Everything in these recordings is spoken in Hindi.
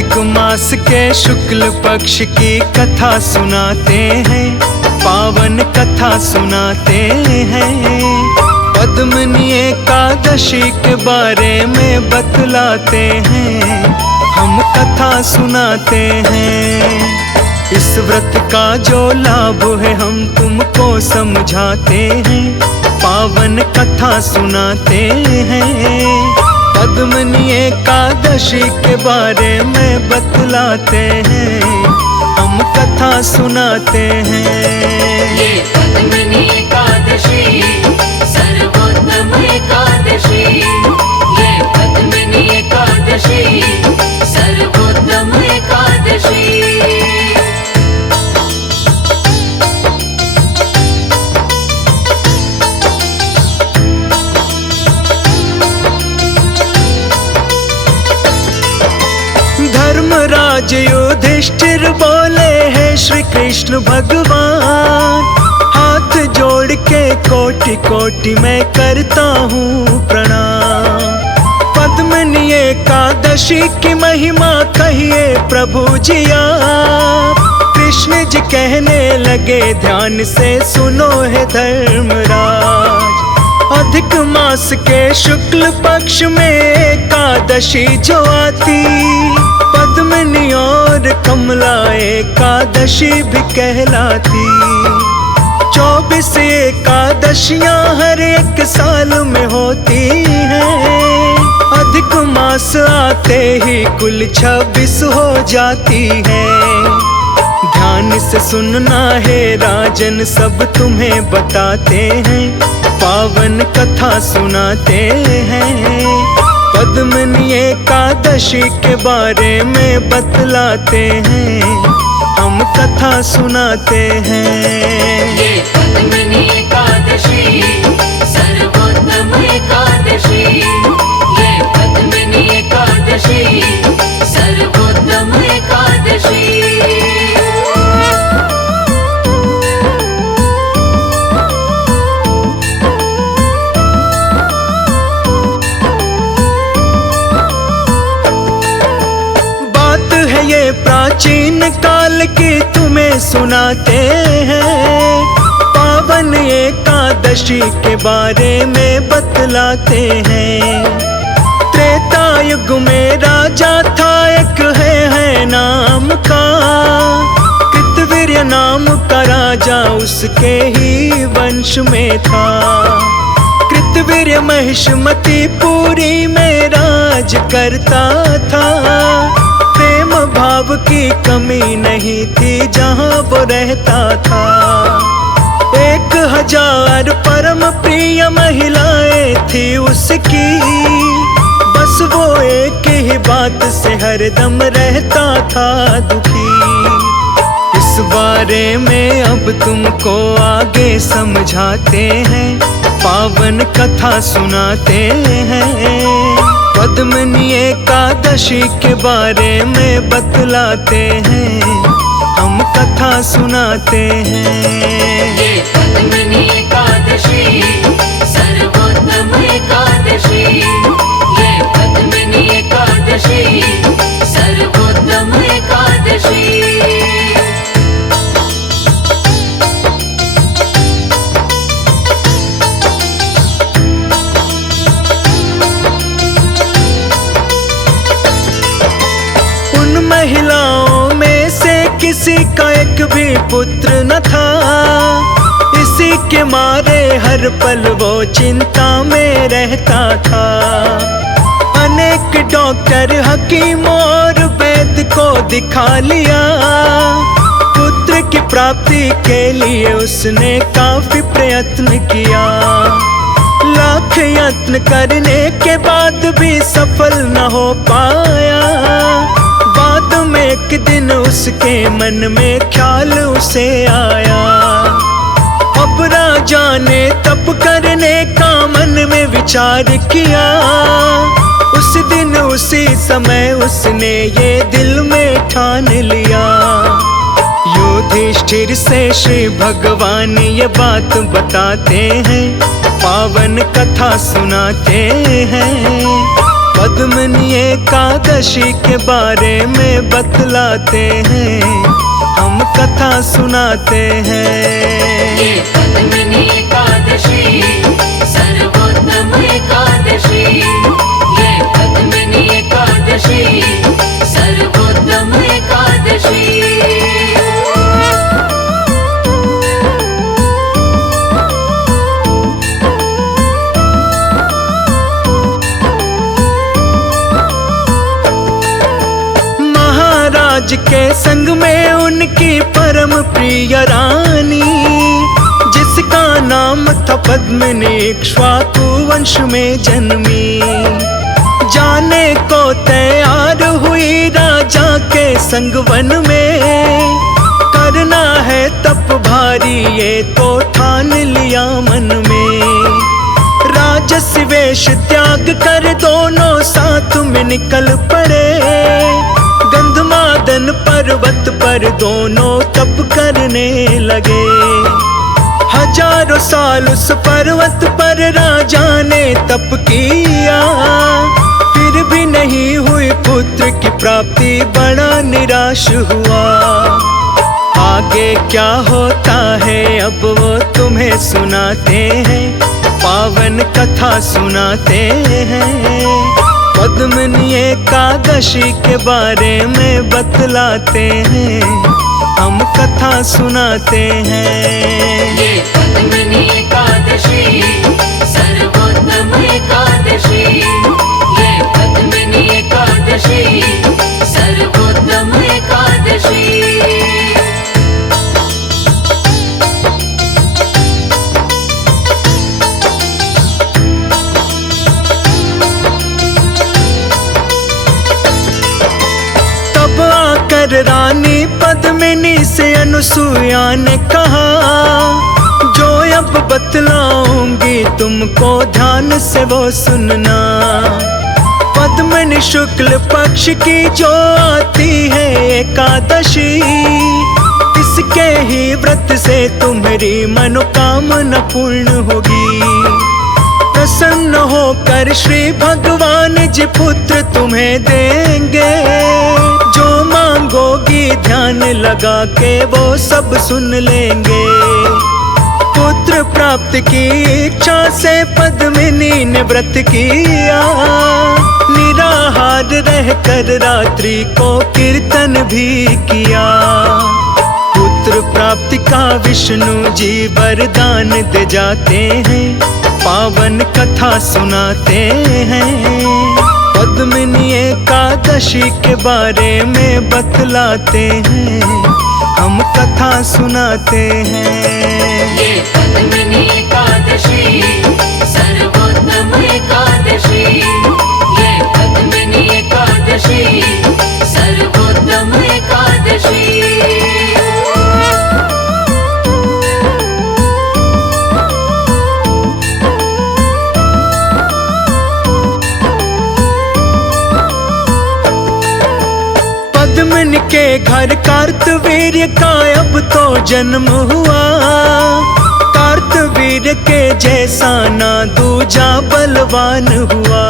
अधिक मास के शुक्ल पक्ष की कथा सुनाते हैं, पावन कथा सुनाते हैं। पद्मिनी एकादशी के बारे में बतलाते हैं, हम कथा सुनाते हैं। इस व्रत का जो लाभ है हम तुमको समझाते हैं, पावन कथा सुनाते हैं। पद्मिनी एकादशी के बारे में बतलाते हैं, हम कथा सुनाते हैं। ये पद्मिनी एकादशी सर्वोत्तम एकादशी, ये पद्मिनी एकादशी सर्वोत्तम एकादशी। धर्मराज युधिष्ठिर बोले हैं श्री कृष्ण भगवान, हाथ जोड़ के कोटि कोटि मैं करता हूँ प्रणाम। पद्मिनी एकादशी की महिमा कहिए प्रभु जी आप। कृष्ण जी कहने लगे ध्यान से सुनो है धर्मराज। अधिक मास के शुक्ल पक्ष में एकादशी जो आती, पद्मिनी और कमला एकादशी भी कहलाती। 24 एकादशियां हर एक साल में होती हैं, अधिक मास आते ही कुल 26 हो जाती है। ध्यान से सुनना है राजन, सब तुम्हें बताते हैं, पावन कथा सुनाते हैं। पद्मिनी एकादशी के बारे में बतलाते हैं, हम कथा सुनाते हैं। ये पद्मिनी एकादशी सर्वोत्तम एकादशी, ये पद्मिनी एकादशी सर्वोत्तम एकादशी। प्राचीन काल की तुम्हें सुनाते हैं, पावन एकादशी के बारे में बतलाते हैं। त्रेता युग में राजा था एक है नाम का, कृतवीर्य नाम का राजा उसके ही वंश में था। कृतवीर्य महिष्मतीपुरी में राज करता था, प्रेम भाव की कमी नहीं थी जहाँ वो रहता था। 1000 परम प्रिय महिलाएं थी उसकी, बस वो एक ही बात से हरदम रहता था दुखी। इस बारे में अब तुमको आगे समझाते हैं, पावन कथा सुनाते हैं। पद्मिनी एकादशी के बारे में बतलाते हैं, हम कथा सुनाते हैं। ये पद्मिनी एकादशी सर्वोत्तम एकादशी, ये पद्मिनी एकादशी सर्वोत्तम एकादशी। महिलाओं में से किसी का एक भी पुत्र न था, इसी के मारे हर पल वो चिंता में रहता था। अनेक डॉक्टर हकीम और वैद्य को दिखा लिया, पुत्र की प्राप्ति के लिए उसने काफी प्रयत्न किया। लाख यत्न करने के बाद भी सफल न हो पाया। बाद में एक दिन उसके मन में ख्याल उसे आया, अब राजा ने तप करने का मन में विचार किया। उस दिन उसी समय उसने ये दिल में ठान लिया। युधिष्ठिर से श्री भगवान ये बात बताते हैं, पावन कथा सुनाते हैं। पद्मिनी एकादशी के बारे में बतलाते हैं, हम कथा सुनाते हैं। ये पद्मिनी एकादशी सर्वोत्तम एकादशी, ये पद्मिनी एकादशी सर्वोत्तम एकादशी। महाराज के संग में उनकी परम प्रिय रानी, जिसका नाम था पद्मिनी, इक्ष्वाकु वंश में जन्मी। जाने को तैयार हुई राजा के संग वन में, करना है तप भारी ये तो ठान लिया मन में। राजस वेश त्याग कर दोनों साथ में निकल पड़े, गंधमादन पर्वत पर दोनों तप करने लगे। हजारों साल उस पर्वत पर राजा ने तप किया, फिर भी नहीं हुई पुत्र की प्राप्ति, बड़ा निराश हुआ। आगे क्या होता है अब वो तुम्हें सुनाते हैं, पावन कथा सुनाते हैं। पद्मिनी एकादशी के बारे में बतलाते हैं, हम कथा सुनाते हैं। ये पद्मिनी एकादशी सर्वोत्तम एकादशी, ये पद्मिनी एकादशी सर्वोत्तम एकादशी। कर रानी पद्मिनी से अनुसुईया ने कहा, जो अब बतलाऊंगी तुमको ध्यान से वो सुनना। पद्मिनी शुक्ल पक्ष की जो आती है एकादशी, इसके ही व्रत से तुम्हारी मनोकामना पूर्ण होगी। प्रसन्न होकर श्री भगवान जी पुत्र तुम्हें देंगे, जो मांगोगी ध्यान लगा के वो सब सुन लेंगे। पुत्र प्राप्त की इच्छा से पद्मिनी ने व्रत किया, निराहार रहकर रात्रि को कीर्तन भी किया। पुत्र प्राप्ति का विष्णु जी वरदान दे जाते हैं, पावन कथा सुनाते हैं। पद्मिनी एकादशी के बारे में बतलाते हैं, हम कथा सुनाते हैं। ये पद्मिनी एकादशी सर्वोत्तम एकादशी, ये पद्मिनी एकादशी सर्वोत्तम एकादशी। पद्मिनी के घर कार्तवीर्य का अब तो जन्म हुआ। कार्तवीर्य के जैसा ना दूजा बलवान हुआ।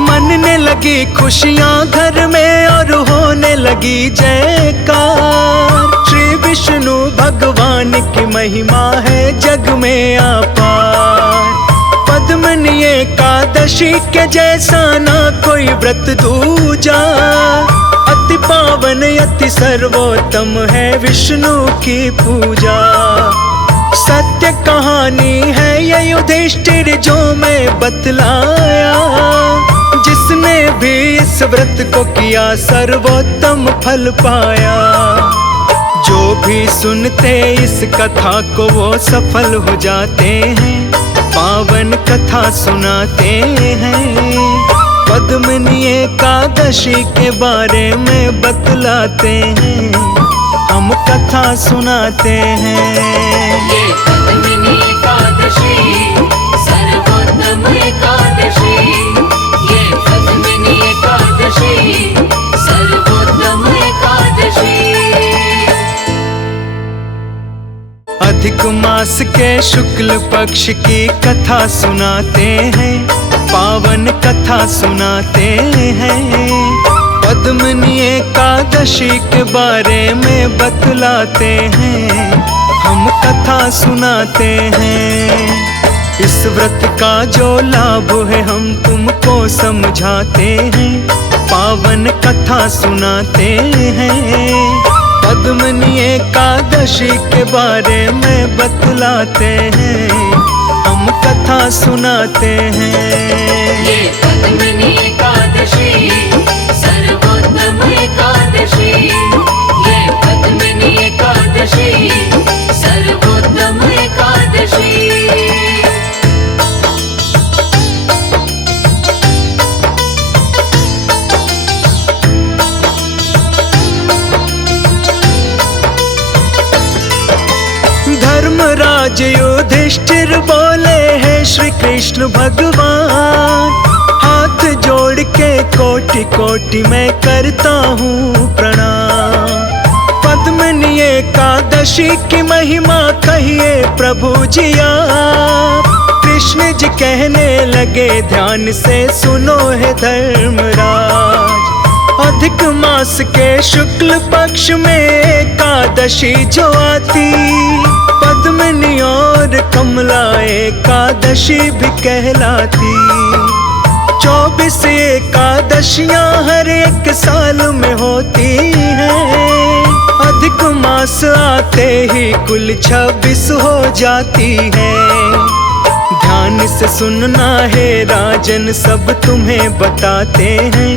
मनने लगी खुशियां घर में और होने लगी जयकार। श्री विष्णु भगवान की महिमा है जग में अपार। पद्मिनी एकादशी के जैसा ना कोई व्रत दूजा, अति पावन अति सर्वोत्तम है विष्णु की पूजा। सत्य कहानी है ये युधिष्ठिर जो मैं बतलाया, जिसने भी इस व्रत को किया सर्वोत्तम फल पाया। जो भी सुनते इस कथा को वो सफल हो जाते हैं, पावन कथा सुनाते हैं। पद्मिनी एकादशी के बारे में बतलाते हैं, हम कथा सुनाते हैं। ये पद्मिनी एकादशी सर्वोत्तम एकादशी, ये पद्मिनी एकादशी सर्वोत्तम एकादशी। अधिक मास के शुक्ल पक्ष की कथा सुनाते हैं, पावन कथा सुनाते हैं। पद्मिनी एकादशी के बारे में बतलाते हैं, हम कथा सुनाते हैं। इस व्रत का जो लाभ है हम तुमको समझाते हैं, पावन कथा सुनाते हैं। पद्मिनी एकादशी के बारे में बतलाते हैं, हम कथा सुनाते हैं। ये पद्मिनी एकादशी सर्वोत्तम एकादशी, ये पद्मिनी एकादशी सर्वोत्तम एकादशी। धर्मराज युधिष्ठिर बोले हैं श्री कृष्ण भगवान, हाथ जोड़ के कोटि कोटि मैं करता हूँ प्रणाम। पद्मिनी एकादशी की महिमा कहिए प्रभु जी आप। कृष्ण जी कहने लगे ध्यान से सुनो है धर्मराज। अधिक मास के शुक्ल पक्ष में एकादशी जो आती, पद्मिनी और कमला एकादशी भी कहलाती। 24 एकादशियां हर एक साल में होती हैं, अधिक मास आते ही कुल 26 हो जाती है। ध्यान से सुनना है राजन, सब तुम्हें बताते हैं,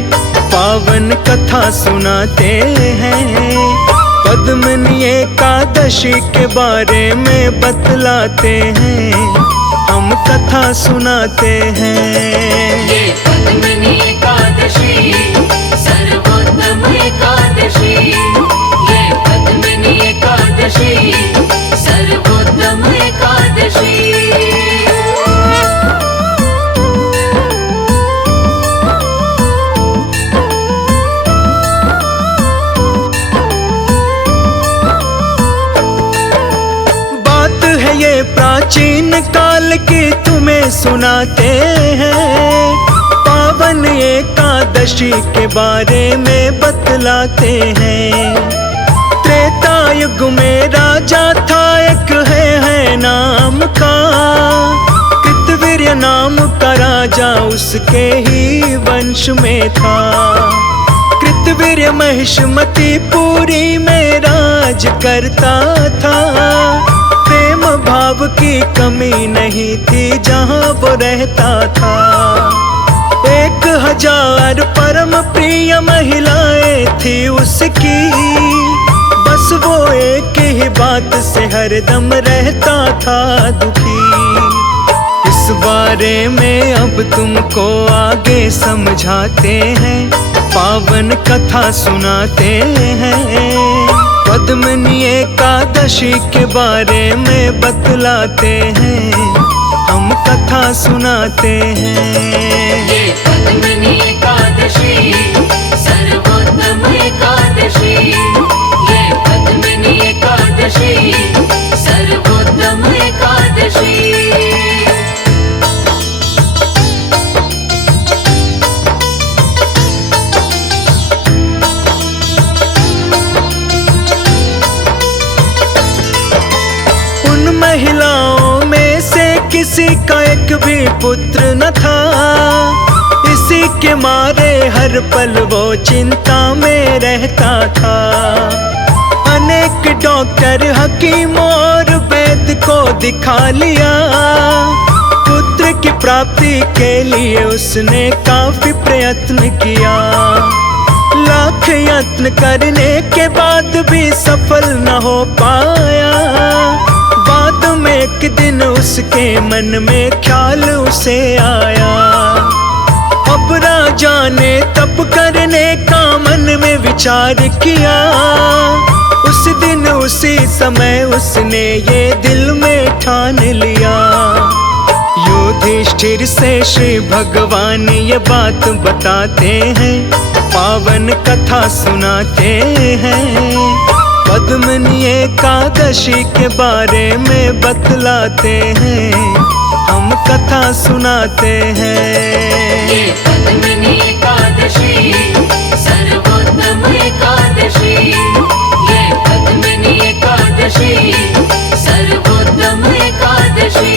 पावन कथा सुनाते हैं। पद्मिनी एकादशी के बारे में बतलाते हैं, हम कथा सुनाते हैं। ये पद्मिनी एकादशी सर्वोत्तम एकादशी, ये पद्मिनी एकादशी सर्वोत्तम एकादशी। ये प्राचीन काल की तुम्हें सुनाते हैं, पावन एकादशी के बारे में बतलाते हैं। त्रेता युग में राजा था एक है नाम का, कृतवीर्य नाम का राजा उसके ही वंश में था। कृतवीर्य महिष्मतीपुरी में राज करता था, प्रेम भाव की कमी नहीं थी जहाँ वो रहता था। 1000 परम प्रिय महिलाएं थी उसकी, बस वो एक ही बात से हरदम रहता था दुखी। इस बारे में अब तुमको आगे समझाते हैं, पावन कथा सुनाते हैं। पद्मिनी एकादशी के बारे में बतलाते हैं, हम कथा सुनाते हैं। ये पद्मिनी एकादशी सर्वोत्तम एकादशी, ये पद्मिनी एकादशी सर्वोत्तम एकादशी। महिलाओं में से किसी का एक भी पुत्र न था, इसी के मारे हर पल वो चिंता में रहता था। अनेक डॉक्टर हकीम और वैद्य को दिखा लिया, पुत्र की प्राप्ति के लिए उसने काफी प्रयत्न किया। लाख यत्न करने के बाद भी सफल न हो पाया। बाद में एक दिन उसके मन में ख्याल उसे आया, अब राजा ने तप करने का मन में विचार किया। उस दिन उसी समय उसने ये दिल में ठान लिया। युधिष्ठिर से श्री भगवान ये बात बताते हैं, पावन कथा सुनाते हैं। पद्मिनी एकादशी के बारे में बतलाते हैं, हम कथा सुनाते हैं। ये पद्मिनी एकादशी सर्वोत्तम एकादशी, ये पद्मिनी एकादशी सर्वोत्तम एकादशी।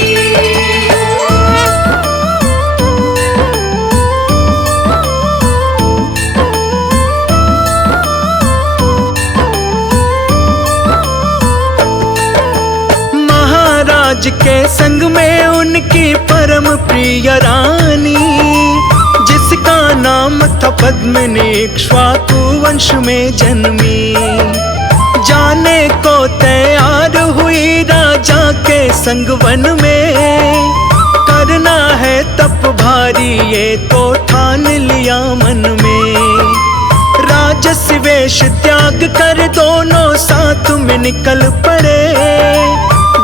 महाराज के संग में उनकी परम प्रिय रानी, जिसका नाम था पद्मिनी, इक्ष्वाकु वंश में जन्मी। जाने को तैयार हुई राजा के संग वन में, करना है तप भारी ये तो ठान लिया मन में। राजस वेश त्याग कर दोनों साथ में निकल पड़े,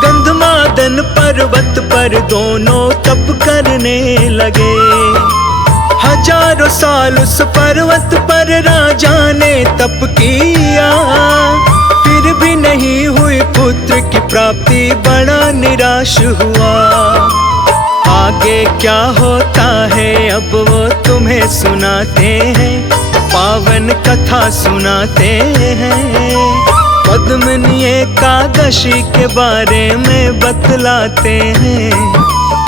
गंधमादन पर्वत पर दोनों तप करने लगे। हजारों साल उस पर्वत पर राजा ने तप किया, फिर भी नहीं हुई पुत्र की प्राप्ति, बड़ा निराश हुआ। आगे क्या होता है अब वो तुम्हें सुनाते हैं, पावन कथा सुनाते हैं। पद्मिनी एकादशी के बारे में बतलाते हैं,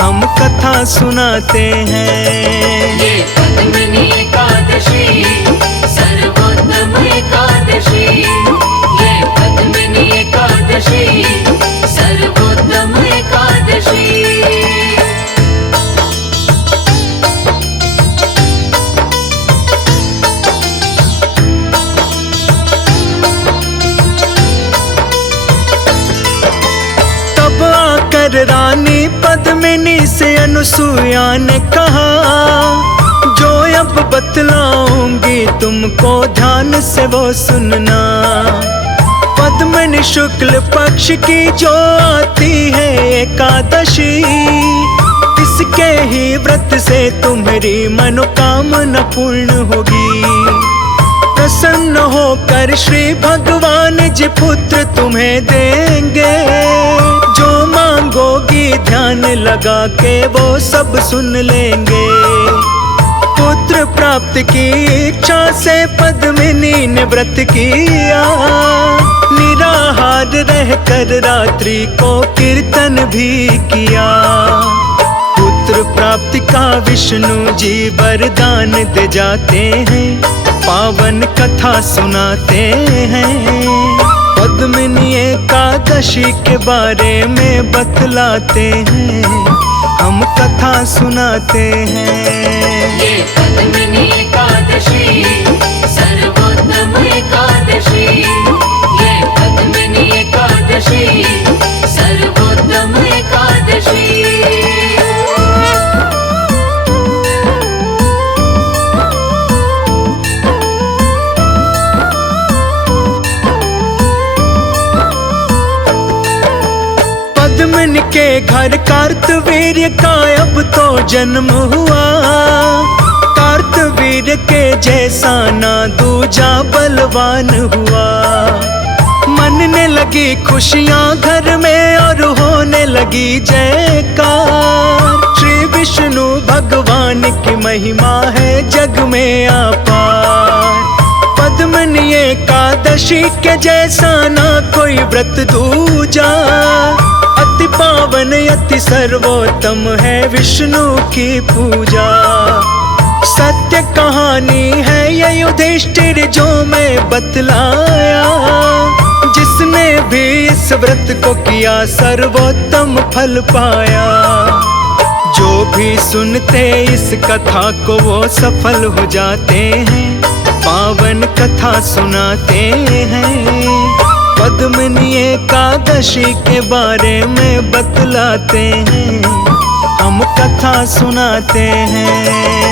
हम कथा सुनाते हैं। ये पद्मिनी एकादशी सर्वोत्तम एकादशी, ये पद्मिनी एकादशी सर्वोत्तम एकादशी। रानी पद्मिनी से अनुसुईया ने कहा, जो अब बतलाऊंगी तुमको ध्यान से वो सुनना। पद्मिनी शुक्ल पक्ष की जो आती है एकादशी, इसके ही व्रत से तुम्हारी मनोकामना पूर्ण होगी। प्रसन्न होकर श्री भगवान जी पुत्र तुम्हें देंगे, जो मांगोगी ध्यान लगा के वो सब सुन लेंगे। पुत्र प्राप्त की इच्छा से पद्मिनी ने व्रत किया, निराहार रहकर रात्रि को कीर्तन भी किया। पुत्र प्राप्ति का विष्णु जी वरदान दे जाते हैं, पावन कथा सुनाते हैं। पद्मिनी एकादशी के बारे में बतलाते हैं, हम कथा सुनाते हैं। ये पद्मिनी एकादशी सर्वोत्तम एकादशी, ये पद्मिनी एकादशी सर्वोत्तम एकादशी। पद्मिनी के घर कार्तवीर्य का अब तो जन्म हुआ। कार्तवीर्य के जैसा ना दूजा बलवान हुआ। मनने लगी खुशियां घर में और होने लगी जयकार। श्री विष्णु भगवान की महिमा है जग में अपार। पद्मिनी एकादशी के जैसा ना कोई व्रत दूजा, अति पावन अति सर्वोत्तम है विष्णु की पूजा। सत्य कहानी है ये युधिष्ठिर जो मैं बतलाया, जिसने भी इस व्रत को किया सर्वोत्तम फल पाया। जो भी सुनते इस कथा को वो सफल हो जाते हैं, पावन कथा सुनाते हैं। पद्मिनी एकादशी के बारे में बतलाते हैं, हम कथा सुनाते हैं।